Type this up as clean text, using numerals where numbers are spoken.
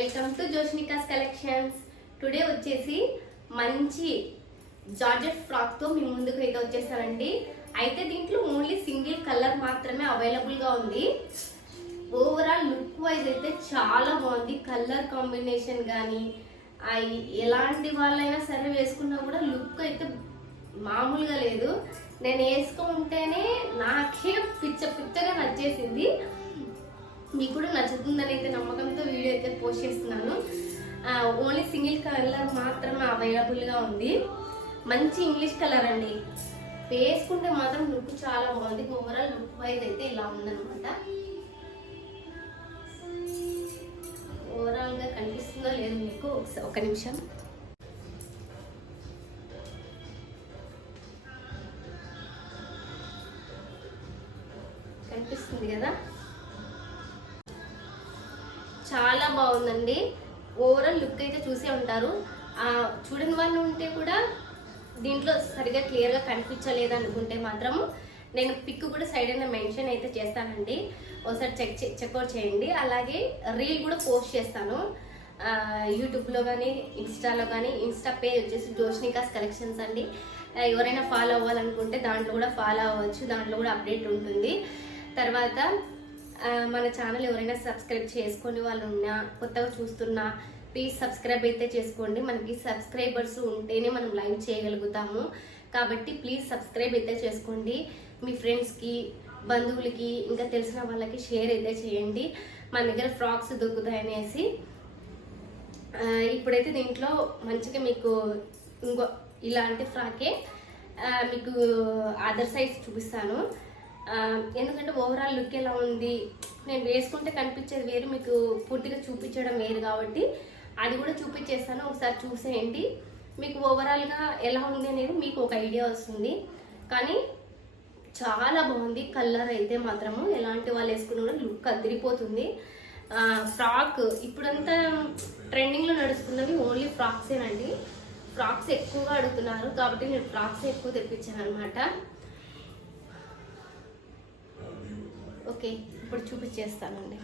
Welcome to Joshnika's collections. Today వచ్చేసి మంచి georgette frock తో మీ ముందుకు అయితే వచ్చేసానండి. అయితే దీంట్లో ఓన్లీ సింగిల్ కలర్ మాత్రమే అవైలబుల్ గా ఉంది. ఓవరాల్ లుక్ వైజ్ అయితే చాలా బాగుంది. కలర్ కాంబినేషన్ కానీ ఎలాంటి వాళ్ళైనా సరే వేసుకున్నా కూడా లుక్ అయితే మామూలుగా లేదు. నేను వేసుకుంటేనే నాకే పిచ్చగా నచ్చేసింది. మీకు కూడా నచ్చుతుందని అయితే నమ్మకంతో వీడియో అయితే పోస్ట్ చేస్తున్నాను. ఓన్లీ సింగిల్ కలర్ మాత్రమే అవైలబుల్గా ఉంది. మంచి ఇంగ్లీష్ కలర్ అండి. వేసుకుంటే మాత్రం లుక్ చాలా బాగుంది. ఓవరాల్ లుక్ వైజ్ అయితే ఇలా ఉందన్నమాట. ఓవరాల్గా కనిపిస్తుందో లేదు మీకు ఒక నిమిషం. కనిపిస్తుంది కదా, చాలా బాగుందండి. ఓవరాల్ లుక్ అయితే చూసే ఉంటారు. చూడని వాళ్ళు ఉంటే కూడా దీంట్లో సరిగా క్లియర్గా కనిపించలేదు అనుకుంటే మాత్రం నేను పిక్ కూడా సైడ్ అయినా మెన్షన్ అయితే చేస్తానండి. ఒకసారి చెక్అవుట్ చేయండి. అలాగే రీల్ కూడా పోస్ట్ చేస్తాను యూట్యూబ్లో కానీ ఇన్స్టాలో కానీ. ఇన్స్టా పేజ్ వచ్చేసి జోష్నికాస్ కలెక్షన్స్ అండి. ఎవరైనా ఫాలో అవ్వాలనుకుంటే దాంట్లో కూడా ఫాలో అవ్వచ్చు. దాంట్లో కూడా అప్డేట్ ఉంటుంది. తర్వాత మన ఛానల్ ఎవరైనా సబ్స్క్రైబ్ చేసుకొని వాళ్ళు ఉన్నా, కొత్తగా చూస్తున్నా, ప్లీజ్ సబ్స్క్రైబ్ అయితే చేసుకోండి. మనకి సబ్స్క్రైబర్స్ ఉంటేనే మనం లైవ్ చేయగలుగుతాము. కాబట్టి ప్లీజ్ సబ్స్క్రైబ్ అయితే చేసుకోండి. మీ ఫ్రెండ్స్కి, బంధువులకి, ఇంకా తెలిసిన వాళ్ళకి షేర్ అయితే చేయండి. మన దగ్గర ఫ్రాక్స్ దొరుకుతాయనేసి. ఇప్పుడైతే దీంట్లో మంచిగా మీకు ఇంకో ఇలాంటి ఫ్రాకే మీకు అదర్ సైజ్ చూపిస్తాను. ఎందుకంటే ఓవరాల్ లుక్ ఎలా ఉంది, నేను వేసుకుంటే కనిపించేది వేరు, మీకు పూర్తిగా చూపించడం వేరు. కాబట్టి అది కూడా చూపించేస్తాను. ఒకసారి చూసేయండి. మీకు ఓవరాల్గా ఎలా ఉంది అనేది మీకు ఒక ఐడియా వస్తుంది. కానీ చాలా బాగుంది. కలర్ అయితే మాత్రము ఎలాంటి వాళ్ళు వేసుకున్న కూడా లుక్ అదిరిపోతుంది. ఫ్రాక్ ఇప్పుడంతా ట్రెండింగ్లో నడుస్తున్నవి ఓన్లీ ఫ్రాక్సేనండి. ఫ్రాక్స్ ఎక్కువగా అడుగుతున్నారు కాబట్టి నేను ఫ్రాక్స్ ఎక్కువ తెప్పించాను అనమాట. ఓకే, ఇప్పుడు చూపించేస్తానండి.